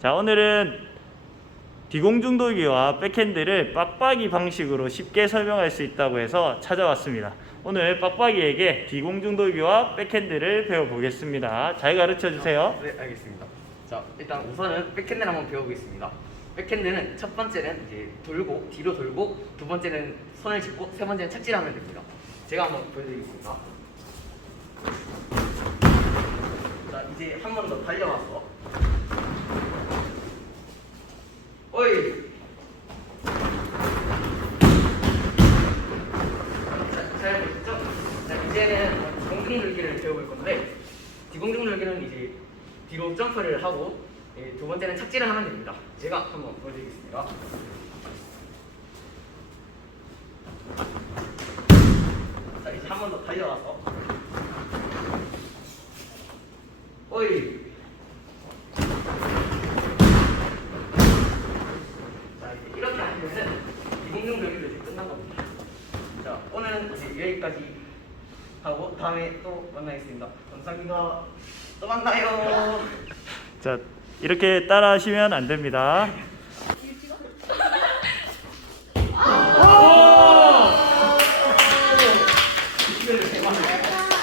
자, 오늘은 비공중돌기와 백핸드를 빡빡이 방식으로 쉽게 설명할 수 있다고 해서 찾아왔습니다. 오늘 빡빡이에게 비공중돌기와 백핸드를 배워보겠습니다. 잘 가르쳐 주세요. 네, 알겠습니다. 자, 일단 우선은 백핸드를 한번 배워보겠습니다. 백핸드는 첫 번째는 이제 돌고 뒤로 돌고 두 번째는 손을 짚고 세 번째는 착지하면 됩니다. 제가 한번 보여드리겠습니다. 자, 이제 한 번 더 달려와서 어이. 자, 잘 보셨죠? 자, 이제는 공중들기를 배워볼 건데 뒤공중들기는 이제 뒤로 점프를 하고 예, 두 번째는 착지를 하면 됩니다. 제가 한번 보여드리겠습니다. 자, 이제 한 번 더 달려와서 어이. 여기까지 하고 다음에 또 만나겠습니다. 감사합니다. 또 만나요. 자 이렇게 따라하시면 안 됩니다. 오! 기대를 대박이야.